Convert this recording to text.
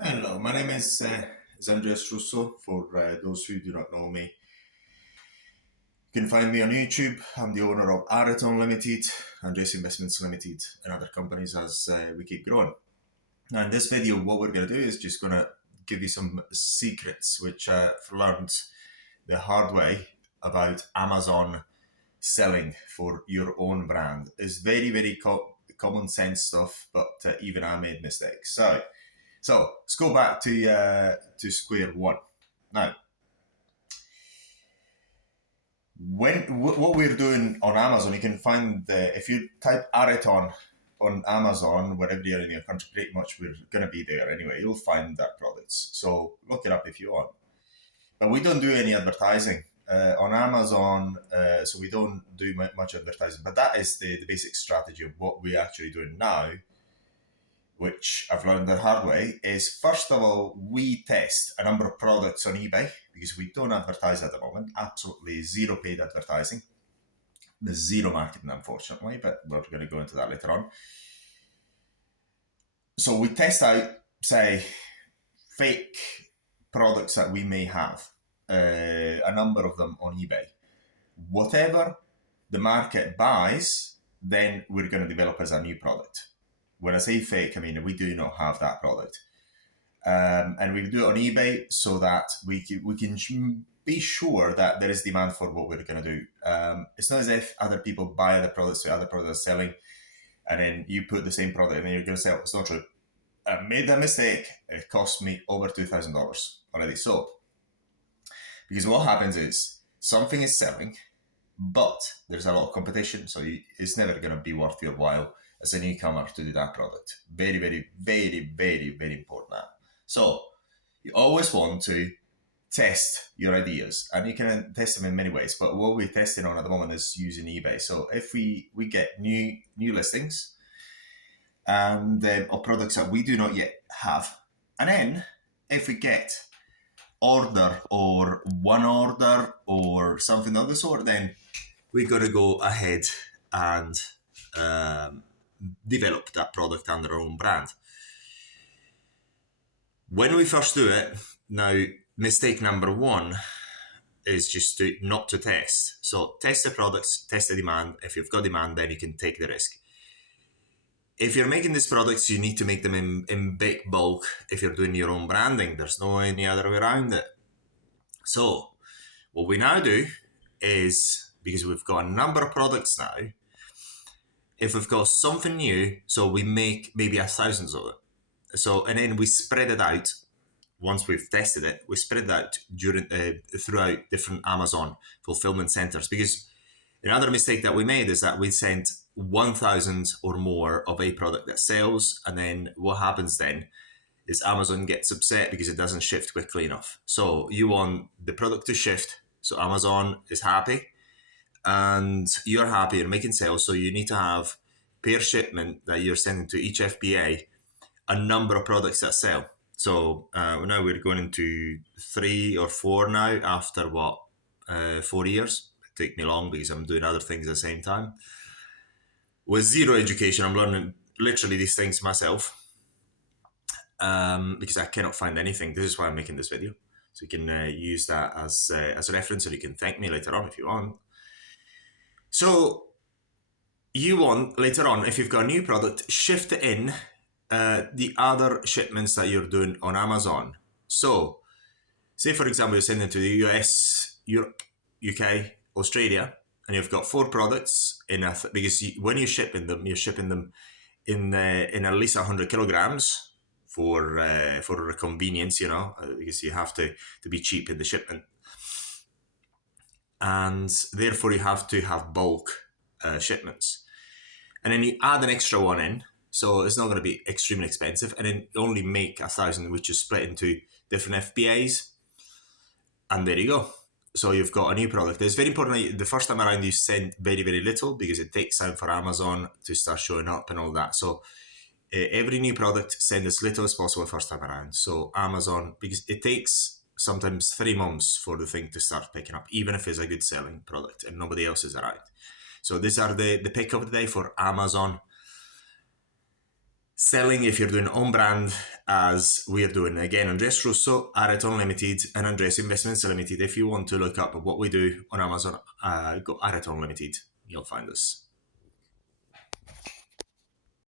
Hello, my name is Andreas Russo. For those who do not know me, you can find me on YouTube. I'm the owner of Araton Limited, Andreas Investments Limited, and other companies as we keep growing. Now, in this video, what we're going to do is just going to give you some secrets which I've learned the hard way about Amazon selling for your own brand. It's very, very common sense stuff, but even I made mistakes. So let's go back to square one. Now, what we're doing on Amazon, you can find if you type Ariton on Amazon, wherever you're in your country, pretty much we're going to be there anyway. You'll find our products. So look it up if you want. But we don't do any advertising on Amazon, so we don't do much advertising. But that is the basic strategy of what we're actually doing now, which I've learned the hard way, is first of all, we test a number of products on eBay because we don't advertise at the moment. Absolutely zero paid advertising. There's zero marketing, unfortunately, but we're going to go into that later on. So we test out, say, fake products that we may have, a number of them on eBay. Whatever the market buys, then we're going to develop as a new product. When I say fake, I mean we do not have that product. And we do it on eBay so that we can be sure that there is demand for what we're going to do. It's not as if other people buy other products or other products are selling, and then you put the same product and then you're going to sell. It's not true. I made a mistake. It cost me over $2,000 already. So, because what happens is something is selling, but there's a lot of competition, so it's never going to be worth your while as a newcomer to do that product. Very, very, very, very, very important. So you always want to test your ideas, and you can test them in many ways. But what we're testing on at the moment is using eBay. So if we get new listings and of products that we do not yet have, and then if we get order or one order or something of the sort, then we got to go ahead and develop that product under our own brand. When we first do it, now mistake number one is just not to test. So test the products, test the demand. If you've got demand, then you can take the risk. If you're making these products, you need to make them in big bulk. If you're doing your own branding, there's no any other way around it. So what we now do is, because we've got a number of products now, if we've got something new, so we make maybe 1,000 of it. So, and then we spread it out. Once we've tested it, we spread it out throughout different Amazon fulfillment centers. Because another mistake that we made is that we sent 1,000 or more of a product that sells, and then what happens then is Amazon gets upset because it doesn't shift quickly enough. So you want the product to shift, so Amazon is happy, and you're happy, you're making sales, so you need to have per shipment that you're sending to each FBA a number of products that sell. So now we're going into 3 or 4 now after 4 years. It took me long because I'm doing other things at the same time. With zero education, I'm learning literally these things myself because I cannot find anything. This is why I'm making this video. So you can use that as a reference, or you can thank me later on if you want. So you want later on, if you've got a new product, shift it in the other shipments that you're doing on Amazon. So say, for example, you're sending to the US, Europe, UK, Australia, and you've got 4 products because when you're shipping them in at least 100 kilograms for convenience, because you have to be cheap in the shipment, and therefore you have to have bulk shipments, and then you add an extra one in. So it's not going to be extremely expensive, and then only make 1,000, which is split into different FBAs, and there you go. So you've got a new product. It's very important that the first time around you send very, very little, because it takes time for Amazon to start showing up and all that. So every new product, send as little as possible first time around. So Amazon, because it takes sometimes 3 months for the thing to start picking up, even if it's a good selling product and nobody else is around. So these are the pick of the day for Amazon Selling if you're doing on brand, as we're doing. Again, Andreas Russo, Aret Unlimited, and Andreas Investments Limited. If you want to look up what we do on Amazon, go Aret Unlimited. You'll find us.